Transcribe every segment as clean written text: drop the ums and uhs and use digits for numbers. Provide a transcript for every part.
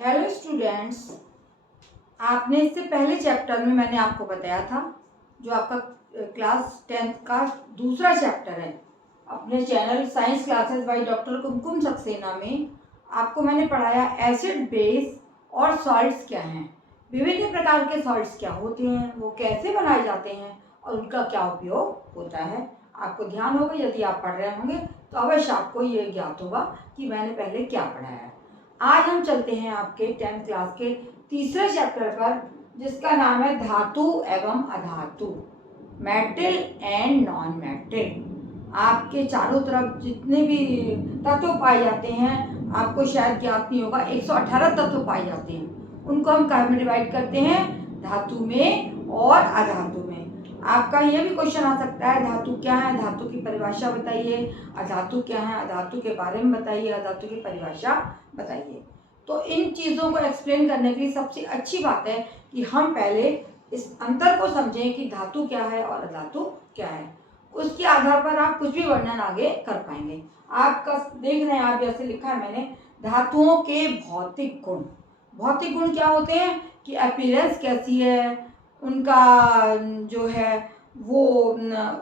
Hello students, आपने इससे पहले चैप्टर में मैंने आपको बताया था जो आपका क्लास 10th का दूसरा चैप्टर है अपने channel science classes by doctor Kumkum Saxena में आपको मैंने पढ़ाया एसिड बेस और सॉल्ट्स क्या हैं, विभिन्न प्रकार के सॉल्ट्स क्या होते हैं, वो कैसे बनाए जाते हैं और उनका क्या उपयोग होता है। आपको ध्यान होगा, यदि आप पढ़ रहे होंगे तो अवश्य आपको ये ज्ञात होगा कि मैंने पहले क्या पढ़ाया है। आज हम चलते हैं आपके 10th क्लास के तीसरे चैप्टर पर, जिसका नाम है धातु एवं अधातु, मेटल एंड नॉन मेटल। आपके चारों तरफ जितने भी तत्व पाए जाते हैं आपको शायद ज्ञात नहीं होगा, 118 तत्व पाए जाते हैं। उनको हम क्या में डिवाइड करते हैं, धातु में और अधातु में। आपका ये भी क्वेश्चन आ सकता है, धातु क्या है, धातु की परिभाषा बताइए। अधातु क्या है, अधातु के बारे में बताइए, अधातु की परिभाषा बताइए। तो इन चीज़ों को एक्सप्लेन करने के लिए सबसे अच्छी बात है कि हम पहले इस अंतर को समझें कि धातु क्या है और अधातु क्या है। उसके आधार पर आप कुछ भी वर्णन आगे कर पाएंगे। आपका देख रहे हैं आप, जैसे लिखा है मैंने, धातुओं के भौतिक गुण। भौतिक गुण क्या होते हैं कि अपीयरेंस कैसी है, उनका जो है वो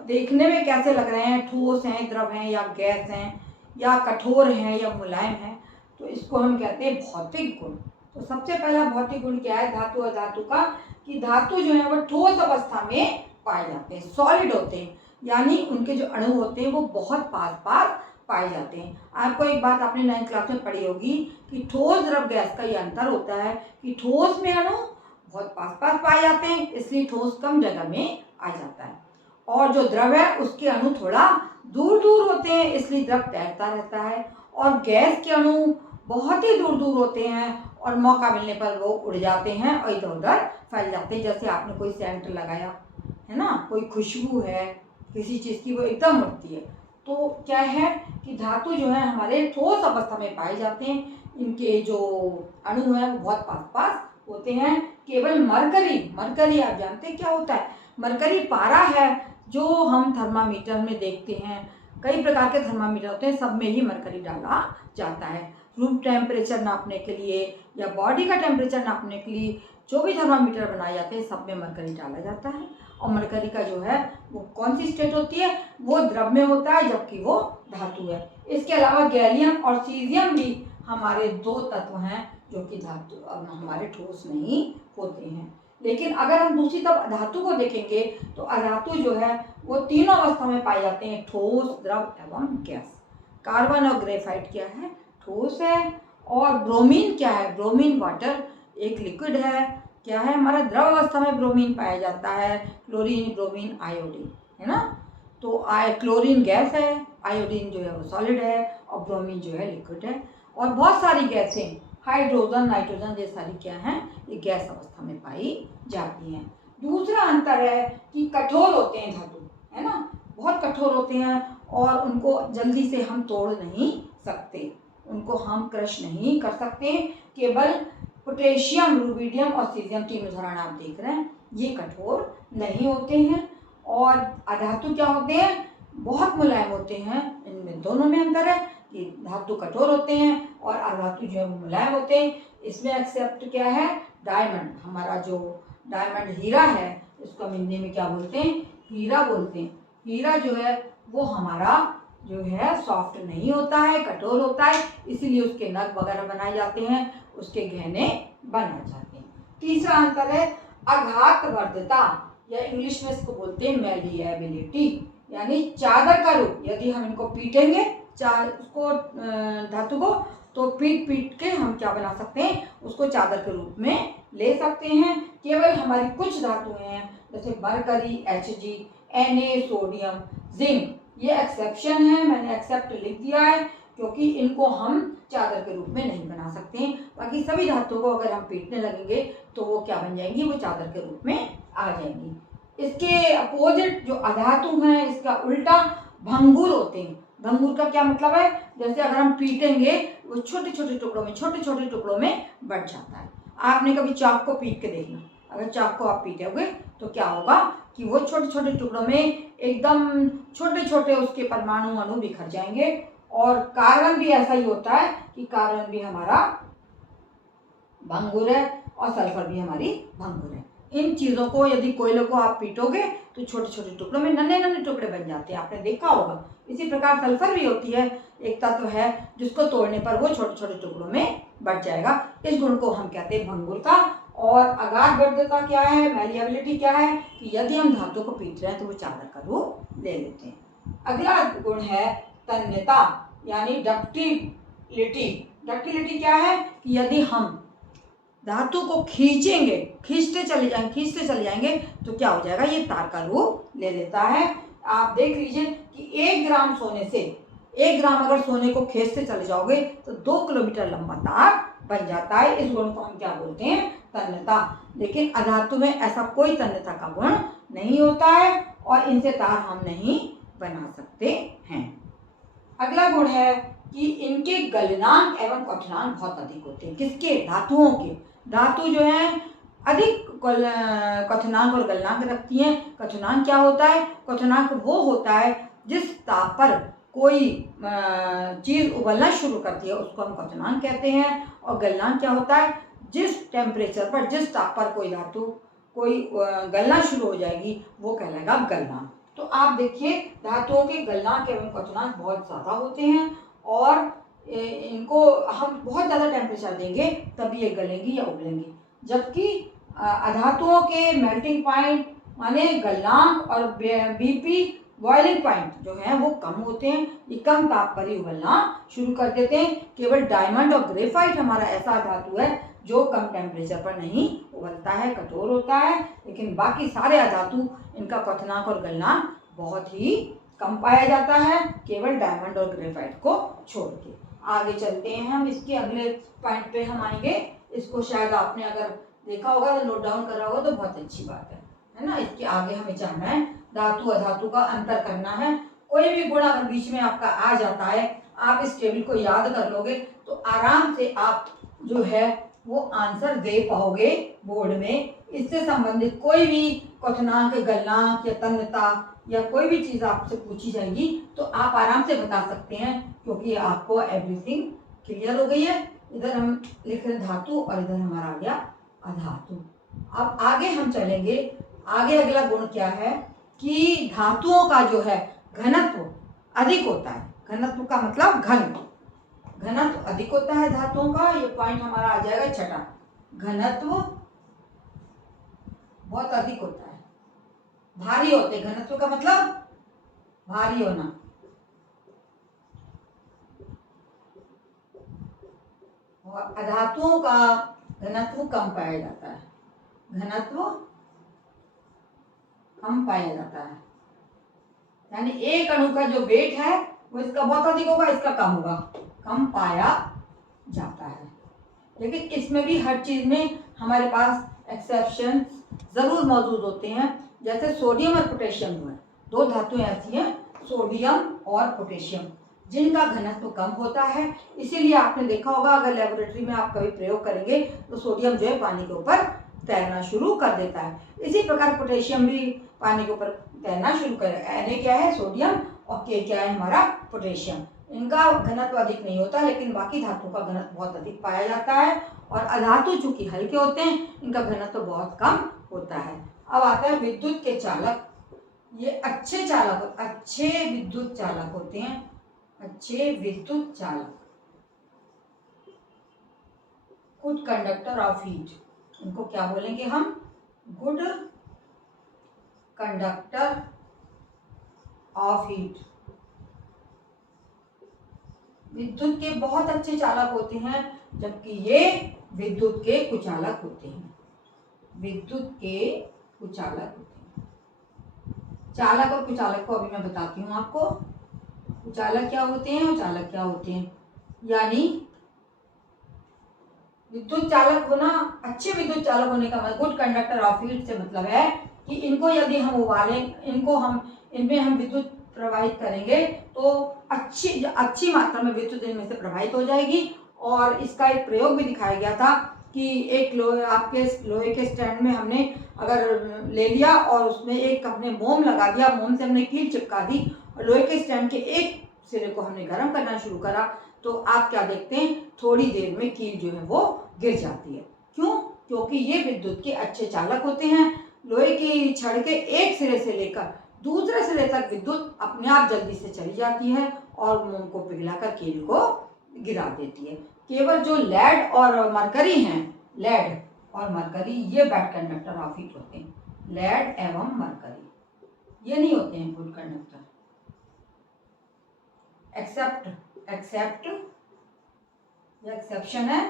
देखने में कैसे लग रहे हैं, ठोस हैं, द्रव हैं या गैस हैं, या कठोर हैं या मुलायम हैं। तो इसको हम कहते हैं भौतिक गुण। तो सबसे पहला भौतिक गुण क्या है धातु अधातु का, कि धातु जो है वो ठोस अवस्था में पाए जाते हैं, सॉलिड होते हैं, यानी उनके जो अणु होते हैं वो बहुत पास पास पाए जाते हैं। आपको एक बात आपने 9th क्लास में पढ़ी होगी कि ठोस द्रव गैस का ये अंतर होता है कि ठोस में अणु बहुत पास पास पाए जाते हैं, इसलिए ठोस कम जगह में आ जाता है, और जो द्रव है उसके अणु थोड़ा दूर दूर होते हैं, इसलिए द्रव तैरता रहता है। और गैस के अणु बहुत ही दूर दूर होते हैं और मौका मिलने पर वो उड़ जाते हैं और इधर उधर फैल जाते हैं। जैसे आपने कोई सेंट लगाया है ना, कोई खुशबू है किसी चीज़ की, वो एकदम उड़ती है। तो क्या है कि धातु जो है हमारे ठोस अवस्था में पाए जाते हैं, इनके जो अणु हैं वो बहुत पास पास होते हैं। केवल मरकरी आप जानते हैं क्या होता है, मरकरी पारा है जो हम थर्मामीटर में देखते हैं। कई प्रकार के थर्मामीटर होते हैं, सब में ही मरकरी डाला जाता है। रूम टेम्परेचर नापने के लिए या बॉडी का टेम्परेचर नापने के लिए जो भी थर्मामीटर बनाए जाते हैं सब में मरकरी डाला जाता है। और मरकरी का जो है वो कौन सी स्टेट होती है, वो द्रव में होता है, जबकि वो धातु है। इसके अलावा गैलियम और सीजियम भी हमारे दो तत्व हैं जो कि धातु हमारे ठोस नहीं होते हैं। लेकिन अगर हम दूसरी तरफ अधातु को देखेंगे तो अधातु जो है वो तीनों अवस्था में पाए जाते हैं, ठोस, द्रव एवं गैस। कार्बन और ग्रेफाइट क्या है, ठोस है। और ब्रोमीन क्या है, ब्रोमीन वाटर एक लिक्विड है, क्या है हमारा, द्रव अवस्था में ब्रोमीन पाया जाता है। क्लोरीन, ब्रोमीन, आयोडीन, है ना। तो क्लोरीन गैस है, आयोडीन जो है वो सॉलिड है और ब्रोमीन जो है लिक्विड है। और बहुत सारी गैसें, हाइड्रोजन, नाइट्रोजन, ये सारी क्या हैं, ये गैस अवस्था में पाई जाती हैं। दूसरा अंतर है कि कठोर होते हैं धातु, है ना, बहुत कठोर होते हैं और उनको जल्दी से हम तोड़ नहीं सकते, उनको हम क्रश नहीं कर सकते। केवल पोटेशियम, रुबिडियम और सीजियम, तीन उदाहरण आप देख रहे हैं, ये कठोर नहीं होते हैं। और अधातु क्या होते हैं, बहुत मुलायम होते हैं। इनमें दोनों में अंतर है कि धातु कठोर होते हैं और अधातु जो है वो मुलायम होते हैं। इसमें एक्सेप्ट क्या है, डायमंड, हमारा जो डायमंड हीरा है, इसको हम हिंदी में क्या बोलते हैं, हीरा बोलते हैं। हीरा जो है वो हमारा जो है सॉफ्ट नहीं होता है, कठोर होता है, इसीलिए उसके नग वगैरह बनाए जाते हैं, उसके गहने बनाए जाते हैं। तीसरा अंतर है आघातवर्धता, या इंग्लिश में इसको बोलते हैं मेलिएबिलिटी, यानी चादर का रूप। यदि हम इनको पीटेंगे उसको धातु को, तो पीट पीट के हम क्या बना सकते हैं, उसको चादर के रूप में ले सकते हैं। केवल हमारी कुछ धातुएं हैं जैसे mercury, Hg, Na, sodium, zinc, ये एक्सेप्शन है, मैंने एक्सेप्ट लिख दिया है क्योंकि इनको हम चादर के रूप में नहीं बना सकते हैं। बाकी सभी धातुओं को अगर हम पीटने लगेंगे तो वो क्या बन जाएंगी, वो चादर के रूप में आ जाएंगी। इसके अपोजिट जो अधातु हैं, इसका उल्टा भंगुर होते हैं। भंगुर का क्या मतलब है, जैसे अगर हम पीटेंगे वो छोटे छोटे टुकड़ों में बढ़ जाता है। आपने कभी चाक को पीट के देखना, अगर चाक को आप पीटोगे तो क्या होगा कि वो छोटे छोटे टुकड़ों में एकदम छोटे छोटे उसके परमाणु अणु बिखर जाएंगे। और कार्बन भी ऐसा ही होता है कि कार्बन भी हमारा भंगुर है और सल्फर भी हमारी भंगुर है। इन चीज़ों को यदि कोयले को आप पीटोगे तो छोटे छोटे टुकड़ों में नन्हे नन्हे टुकड़े बन जाते हैं, आपने देखा होगा। इसी प्रकार सल्फर भी होती है, एक तत्व है जिसको तोड़ने पर वो छोटे छोटे टुकड़ों में बढ़ जाएगा। इस गुण को हम कहते हैं भंगुरता। और अगाध बढ़ता क्या है, मैलिएबिलिटी क्या है, कि यदि हम धातु को पीट रहे हैं तो वो चादर का रूप ले लेते हैं। अगला गुण है तन्यता यानी डक्टिलिटी। डक्टिलिटी क्या है कि यदि हम धातु को खींचेंगे, खींचते चले जाएंगे तो क्या हो जाएगा, ये तार का रूप ले लेता है। आप देख लीजिए कि 1 ग्राम सोने से 1 ग्राम अगर सोने को खींचते चले जाओगे तो 2 किलोमीटर लंबा तार बन जाता है। इस गुण को हम क्या बोलते हैं, तन्यता। लेकिन अधातु में ऐसा कोई तन्यता का गुण नहीं होता है और इनसे तार हम नहीं बना सकते हैं। अगला गुण है कि इनके गलनांक एवं क्वथनांक बहुत अधिक होते हैं। किसके, धातुओं के। धातु जो है अधिक क्वथनांक और गलनांक रखती हैं। क्वथनांक क्या होता है, क्वथनांक वो होता है जिस ताप पर कोई चीज़ उबलना शुरू करती है उसको हम क्वथनांक कहते हैं। और गलनांक क्या होता है, जिस टेम्परेचर पर, जिस ताप पर कोई धातु कोई गलना शुरू हो जाएगी वो कहलाएगा गलनांक। तो आप देखिए धातुओं के गलनांक एवं क्वथनांक बहुत ज़्यादा होते हैं और इनको हम बहुत ज़्यादा टेम्परेचर देंगे तभी ये गलेंगी या उबलेंगी। जबकि अधातुओं के मेल्टिंग पॉइंट माने गलनांक और बीपी बॉइलिंग पॉइंट जो है वो कम होते हैं, ये कम ताप पर ही उबलना शुरू कर देते हैं। केवल डायमंड और ग्रेफाइट हमारा ऐसा धातु है जो कम टेम्परेचर पर नहीं उबलता है, कठोर होता है। लेकिन बाकी सारे अधातु इनका क्वथनांक और गलनांक बहुत ही कम पाया जाता है, केवल डायमंड और ग्रेफाइट को छोड़ के। आगे चलते हैं हम, इसके अगले पॉइंट पे हम आएंगे। इसको शायद आपने अगर देखा होगा तो नोट डाउन करा होगा तो बहुत अच्छी बात है ना। इसके आगे हमें जानना है धातु अधातु का अंतर करना है। कोई भी गुण अगर बीच में आपका आ जाता है, आप इस टेबल को याद कर लोगे तो आराम से आप जो है वो आंसर दे पाओगे बोर्ड में। इससे संबंधित कोई भी क्वथनांक, गलनांक या तन्यता या कोई भी चीज़ आपसे पूछी जाएगी तो आप आराम से बता सकते हैं, क्योंकि आपको एवरीथिंग क्लियर हो गई है। इधर हम लिख रहे धातु और इधर हमारा आ गया अधातु। अब आगे हम चलेंगे। आगे अगला गुण क्या है कि धातुओं का जो है घनत्व अधिक होता है। घनत्व का मतलब घनत्व अधिक होता है धातुओं का। ये पॉइंट हमारा आ जाएगा छठा, घनत्व बहुत अधिक होता है, भारी होते। घनत्व का मतलब भारी होना। और अधातुओं का घनत्व कम पाया जाता है, घनत्व कम पाया जाता है। यानी एक अणु का जो वेट है वो इसका बहुत अधिक होगा, इसका कम होगा, कम पाया जाता है। लेकिन इसमें भी हर चीज में हमारे पास एक्सेप्शन जरूर मौजूद होते हैं। जैसे सोडियम और पोटेशियम जो है, 2 धातुएं ऐसी हैं, सोडियम और पोटेशियम, जिनका घनत्व कम होता है। इसीलिए आपने देखा होगा अगर लेबोरेटरी में आप कभी प्रयोग करेंगे तो सोडियम जो है पानी के ऊपर तैरना शुरू कर देता है। इसी प्रकार पोटेशियम भी पानी के ऊपर तैरना शुरू करेगा। Na क्या है, सोडियम, और K क्या है, हमारा पोटेशियम। इनका घनत्व अधिक नहीं होता, लेकिन बाकी धातुओं का घनत्व बहुत अधिक पाया जाता है। और अधातु चूंकि हल्के होते हैं, इनका घनत्व बहुत कम होता है। अब आता है विद्युत के चालक। ये अच्छे चालक, अच्छे विद्युत चालक होते हैं, अच्छे विद्युत चालक, गुड कंडक्टर ऑफ हीट। इनको क्या बोलेंगे हम, गुड कंडक्टर ऑफ हीट। विद्युत के बहुत अच्छे चालक होते हैं, जबकि ये विद्युत के कुचालक होते हैं। विद्युत के कुचालक होते हैं। चालक और कुचालक को अभी मैं बताती हूँ आपको। कुचालक क्या होते हैं और चालक क्या होते हैं। यानी विद्युत चालक होना, अच्छे विद्युत चालक होने का मतलब, गुड कंडक्टर ऑफ हीट से मतलब है कि इनको यदि हम उबालें, इनमें हम विद्युत प्रवाहित करेंगे तो अच्छी मात्रा में विद्युत इनमें से प्रवाहित हो जाएगी। और इसका एक प्रयोग भी दिखाया गया था कि एक आपके लोहे के स्टैंड में हमने अगर ले लिया और उसमें एक हमने मोम लगा दिया, मोम से हमने कील चिपका दी और लोहे के स्टैंड के एक सिरे को हमने गर्म करना शुरू करा, तो आप क्या देखते हैं, थोड़ी देर में कील जो है वो गिर जाती है। क्योंकि ये विद्युत के अच्छे चालक होते हैं। लोहे की छड़ के एक सिरे से लेकर दूसरे सिरे तक विद्युत अपने आप जल्दी से चली जाती है और मोम को पिघलाकर कील को गिरा देती है। केवल जो लेड और मरकरी हैं, लेड और मरकरी ये बैड कंडक्टर ऑफ हीट होते हैं। लेड एवं मरकरी ये नहीं होते हैं गुड कंडक्टर। एक्सेप्ट ये एक्सेप्शन है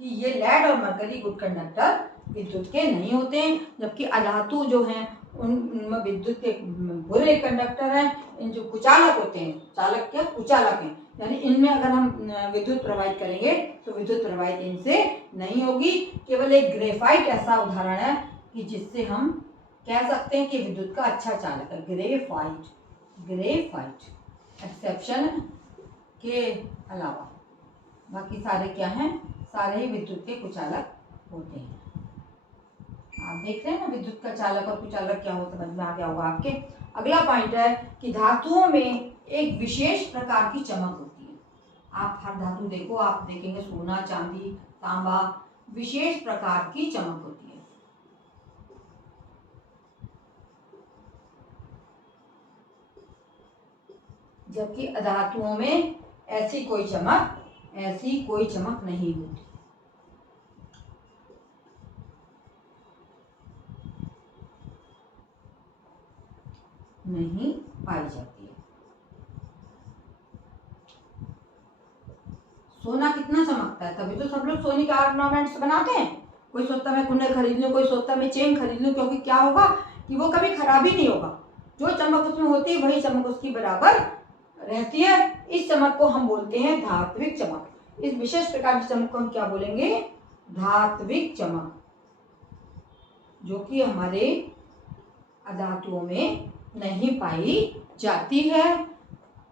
कि ये लेड और मरकरी गुड कंडक्टर विद्युत के नहीं होते हैं, जबकि अधातु जो हैं उनमें विद्युत के बुरे कंडक्टर हैं। इन जो कुचालक होते हैं, चालक क्या कुचालक हैं, यानी इनमें अगर हम विद्युत प्रवाहित करेंगे तो विद्युत प्रवाहित इनसे नहीं होगी। केवल एक ग्रेफाइट ऐसा उदाहरण है कि जिससे हम कह सकते हैं कि विद्युत का अच्छा चालक है, ग्रेफाइट एक्सेप्शन के अलावा बाकी सारे क्या हैं, सारे ही विद्युत के कुचालक होते हैं। आप देख रहे हैं ना विद्युत का चालक और कुचालक क्या होता है, समझ में आ गया होगा आपके। अगला पॉइंट है कि धातुओं में एक विशेष प्रकार की चमक होती है। आप हर धातु देखो, आप देखेंगे सोना, चांदी, तांबा, विशेष प्रकार की चमक होती है। जबकि अधातुओं में ऐसी कोई चमक नहीं होती। नहीं पाई जाती है। सोना कितना चमकता है, तभी तो सब लोग सोने के ऑर्नामेंट्स बनाते हैं। कोई सोचता मैं कुंडल खरीद लूं, कोई सोचता मैं चेन खरीद लूं, क्योंकि क्या होगा कि वो कभी खराब ही नहीं होगा। जो चमक उसमें होती है वही चमक उसकी बराबर रहती है। इस चमक को हम बोलते हैं धात्विक चमक। इस विशेष प्रकार की चमक को हम क्या बोलेंगे, धात्विक चमक, जो कि हमारे अधातुओं में नहीं पाई जाती है।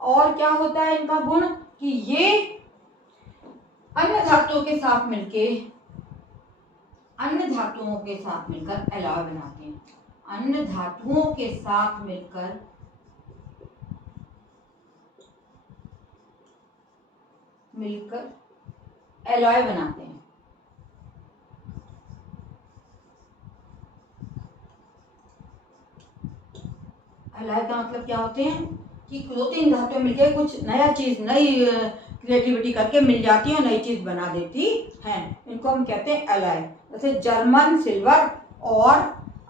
और क्या होता है इनका गुण कि ये अन्य धातुओं के साथ मिलकर एलॉय बनाते हैं। अन्य धातुओं के साथ मिलकर एलॉय बनाते हैं। एलॉय का मतलब क्या होते हैं कि दो तीन धातुएं मिलकर कुछ नया चीज, नई क्रिएटिविटी करके मिल जाती है, नई चीज बना देती हैं। इनको हम कहते हैं एलॉय। जैसे जर्मन सिल्वर और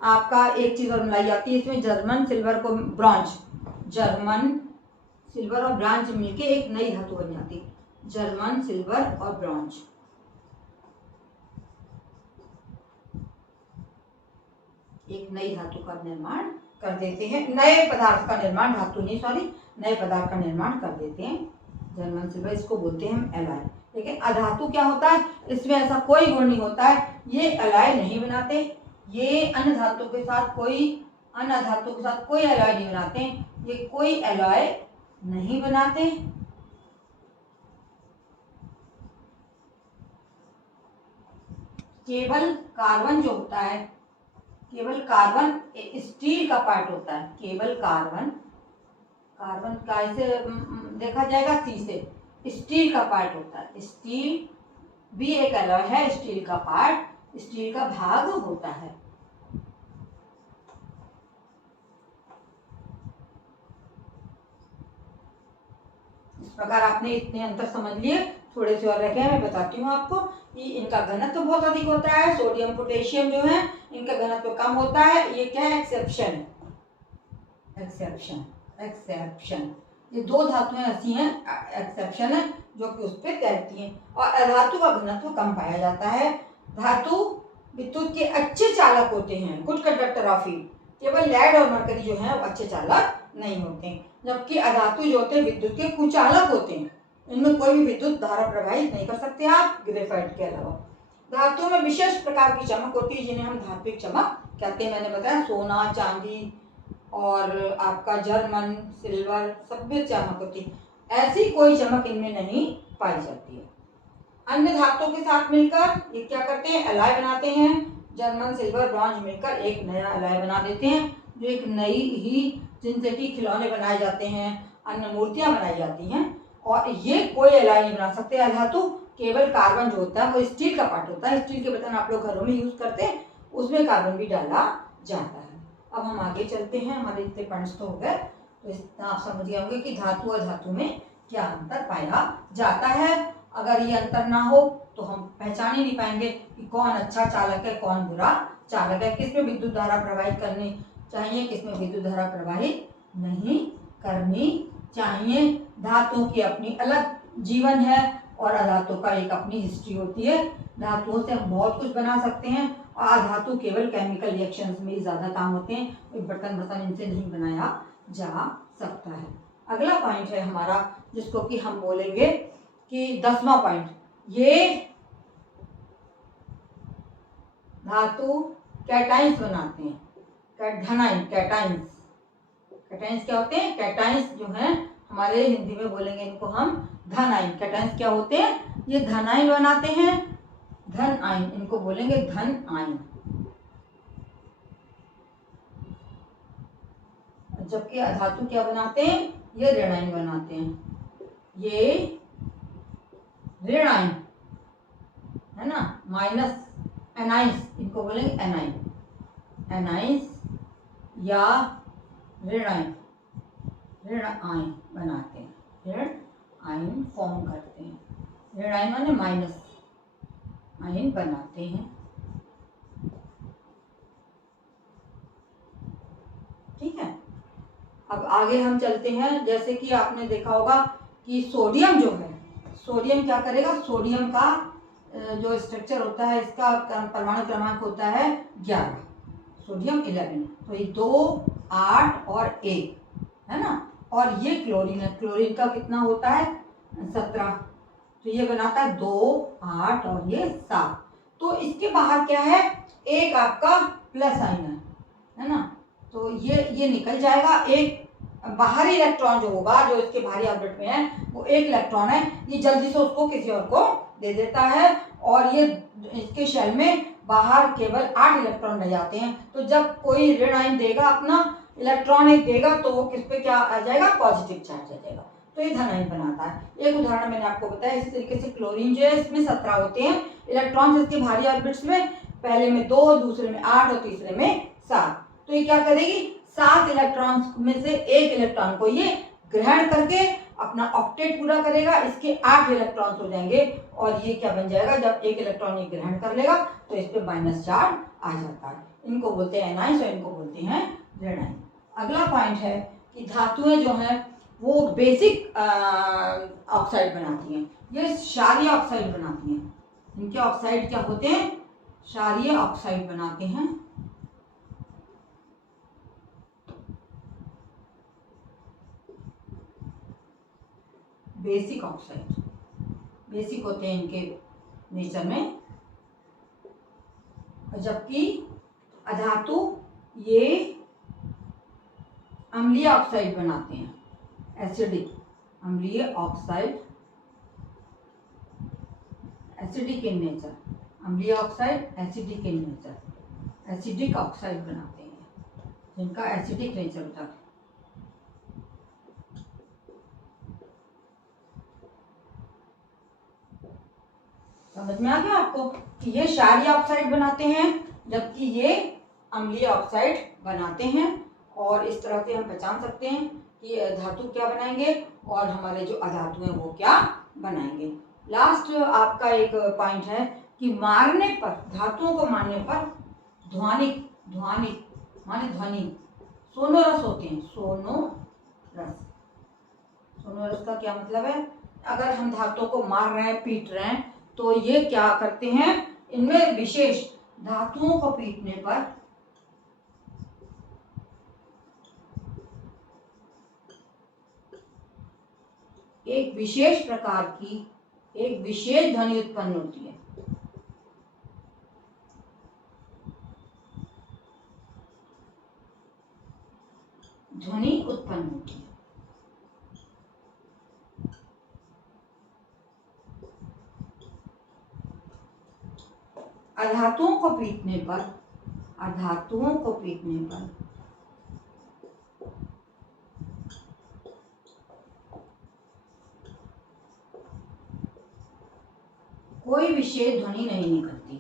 आपका एक चीज और मिलाई जाती है इसमें, जर्मन सिल्वर को ब्रॉन्ज, जर्मन सिल्वर और ब्रॉन्ज मिलके एक नई धातु बन जाती है, जर्मन सिल्वर और ब्रॉन्ज। एक नई धातु का निर्माण कर देते हैं, नए पदार्थ का निर्माण, धातु नहीं सॉरी, नए पदार्थ का निर्माण कर देते हैं। जर्मन सिल्वर, इसको बोलते हैं हम एलॉय। लेकिन अधातु क्या होता है, इसमें ऐसा कोई गुण नहीं होता है, ये एलॉय नहीं बनाते। ये अन्य धातु के साथ कोई एलॉय नहीं बनाते, ये कोई एलॉय नहीं बनाते। केवल कार्बन जो होता है, केवल कार्बन स्टील का पार्ट होता है, केवल कार्बन का इसे देखा जाएगा सी से, स्टील का पार्ट होता है। स्टील भी एक एलॉय है, स्टील का पार्ट, स्टील का भाग होता है। इस प्रकार आपने इतने अंतर समझ लिए, थोड़े से और रखे हैं, मैं बताती हूँ आपको कि इनका घनत्व बहुत अधिक होता है। सोडियम पोटेशियम जो है इनका घनत्व कम होता है। ये क्या है, एक्सेप्शन। ये दो धातुएं ऐसी हैं, एक्सेप्शन है, जो कि उस पर तैरती हैं। और अधातु का घनत्व कम पाया जाता है। धातु विद्युत के अच्छे चालक होते हैं, गुड कंडक्टर ऑफ हीट। केवल लेड और मरकरी जो है वो अच्छे चालक नहीं होते, जबकि अधातु जो होते हैं विद्युत के कुचालक होते हैं। इनमें कोई भी विद्युत धारा प्रवाहित नहीं कर सकते आप, ग्रेफाइट के अलावा। धातुओं में विशेष प्रकार की चमक होती है, जिन्हें हम धात्विक चमक कहते हैं। मैंने बताया सोना, चांदी और आपका जर्मन सिल्वर, सब में चमक होती है। ऐसी कोई चमक इनमें नहीं पाई जाती है। अन्य धातुओं के साथ मिलकर ये क्या करते हैं, एलॉय बनाते हैं। जर्मन सिल्वर ब्रॉन्ज मिलकर एक नया एलॉय बना देते हैं, जो एक नई ही, जिनसे कि खिलौने बनाए जाते हैं, अन्य मूर्तियां बनाई जाती हैं। और ये कोई एलॉय नहीं बना सकते अधातु, केवल कार्बन जो होता है वो स्टील का पार्ट होता है, स्टील के बर्तन आप लोग घरों में यूज करते हैं, उसमें कार्बन भी डाला जाता है। अब हम आगे चलते हैं, हमारे इतने पॉइंट्स तो हो गए, तो इतना आप समझ गए होंगे कि धातु और धातु में क्या अंतर पाया जाता है। अगर ये अंतर ना हो तो हम पहचान ही नहीं पाएंगे कि कौन अच्छा चालक है कौन बुरा चालक है, किसमें विद्युत धारा प्रवाहित करनी चाहिए, किसमें विद्युत धारा प्रवाहित नहीं करनी चाहिए। धातुओं की अपनी अलग जीवन है और अधातु का एक अपनी हिस्ट्री होती है। धातुओं से हम बहुत कुछ बना सकते हैं और अधातु केवल केमिकल रिएक्शंस में ही ज़्यादा काम होते हैं, कोई बर्तन इनसे नहीं बनाया जा सकता है। अगला पॉइंट है हमारा जिसको कि हम बोलेंगे कि 10वां पॉइंट, ये धातु कैटाइंस बनाते हैं, धनाइन कैटाइंस। कैटाइंस क्या होते हैं? कैटाइंस जो हैं हमारे हिंदी में बोलेंगे इनको हम धन आयन। कैटाइंस क्या होते हैं? ये धन आयन बनाते हैं, धन आयन, इनको बोलेंगे धन आयन। जबकि अधातु क्या बनाते हैं? ये ऋण आयन बनाते हैं, ये ऋण आयन है ना, माइनस एनाइंस, इनको बोलेंगे एनाइन, एनाइंस या ऋण आयन, ऋण आयन बनाते हैं, ऋण आयन फॉर्म करते हैं। ऋण आयन माने माइनस आयन बनाते हैं। ठीक है, अब आगे हम चलते हैं। जैसे कि आपने देखा होगा कि सोडियम जो है, सोडियम क्या करेगा? सोडियम का जो स्ट्रक्चर होता है, इसका परमाणु क्रमांक होता है 11, सोडियम 11, तो ये 2, 8 और 1 है ना। और ये क्लोरीन है, क्लोरीन का कितना होता है? 17, तो ये बनाता है 2, 8 और ये 7। तो इसके बाहर क्या है? एक आपका प्लस आयन है ना, तो ये निकल जाएगा। एक बाहरी इलेक्ट्रॉन जो होगा, जो इसके बाहरी ऑर्बिट में है, वो एक इलेक्ट्रॉन है, ये जल्दी से उसको किसी और को दे देता है और ये इसके शेल में बाहर केवल 8 इलेक्ट्रॉन रह जाते हैं। तो जब कोई ऋण आयन देगा अपना इलेक्ट्रॉन एक देगा तो वो किस पे क्या आ जाएगा? पॉजिटिव चार्ज आ जाएगा, तो ये धन आयन बनाता है। एक उदाहरण मैंने आपको बताया। इसी तरीके से क्लोरीन जो है, इसमें 17 होते हैं इलेक्ट्रॉन्स इसके भारी ऑर्बिट्स में, पहले में 2, दूसरे में 8 और तीसरे में 7। तो ये क्या करेगी? 7 इलेक्ट्रॉन्स में से एक इलेक्ट्रॉन को ये ग्रहण करके अपना ऑक्टेट पूरा करेगा, इसके 8 इलेक्ट्रॉन्स हो जाएंगे और ये क्या बन जाएगा? जब एक इलेक्ट्रॉन ये ग्रहण कर लेगा तो इस पे माइनस चार्ज आ जाता है। इनको बोलते हैं एनाइंस और इनको बोलते हैं ऋण आयन। अगला पॉइंट है कि धातुएं जो हैं वो बेसिक ऑक्साइड बनाती हैं, ये क्षारीय ऑक्साइड बनाती हैं। इनके ऑक्साइड क्या होते हैं? क्षारीय ऑक्साइड बनाते हैं। बेसिक ऑक्साइड, बेसिक होते हैं इनके नेचर में। जबकि अधातु ये अम्लीय ऑक्साइड बनाते हैं, एसिडिक, अम्लीय ऑक्साइड, एसिडिक इन नेचर, अम्लीय oxide acidic in nature, acidic oxide बनाते हैं जिनका एसिडिक नेचर होता है। समझ में आ गया आपको कि ये क्षारीय ऑक्साइड बनाते हैं जबकि ये अम्लीय ऑक्साइड बनाते हैं। और इस तरह से हम पहचान सकते हैं कि धातु क्या बनाएंगे और हमारे जो अधातु हैं वो क्या बनाएंगे। लास्ट आपका एक पॉइंट है कि मारने पर, धातुओं को मारने पर ध्वनिक, ध्वनिक माने ध्वनि, सोनोरस होते हैं, सोनोरस। सोनोरस का क्या मतलब है? अगर हम धातुओं को मार रहे हैं, पीट रहे हैं, तो ये क्या करते हैं? इनमें विशेष, धातुओं को पीटने पर एक विशेष प्रकार की, एक विशेष ध्वनि उत्पन्न होती है। ध्वनि उत्पन्न होती है। अधातुओं को पीटने पर, अधातुओं को पीटने पर कोई विशेष ध्वनि नहीं निकलती।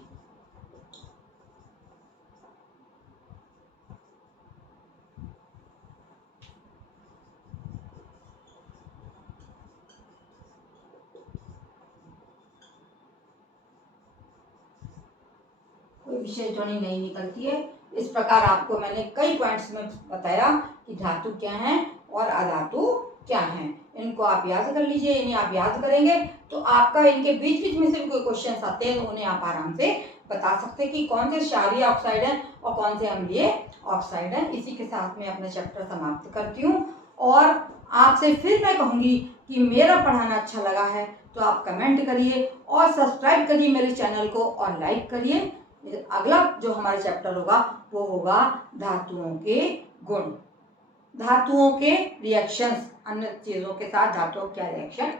कोई विशेष ध्वनि नहीं निकलती है। इस प्रकार आपको मैंने कई पॉइंट्स में बताया कि धातु क्या है और अधातु क्या है। इनको आप याद कर लीजिए। इन्हें आप याद करेंगे तो आपका इनके बीच बीच में से भी कोई क्वेश्चन आते हैं तो उन्हें आप आराम से बता सकते हैं कि कौन से क्षारीय ऑक्साइड है और कौन से अम्लीय ऑक्साइड है। इसी के साथ में अपना चैप्टर समाप्त करती हूँ और आपसे फिर मैं कहूँगी कि मेरा पढ़ाना अच्छा लगा है तो आप कमेंट करिए और सब्सक्राइब करिए मेरे चैनल को और लाइक करिए। अगला जो हमारा चैप्टर होगा वो होगा धातुओं के गुण, धातुओं के रिएक्शंस, अन्य चीजों के साथ धातुओं का रिएक्शन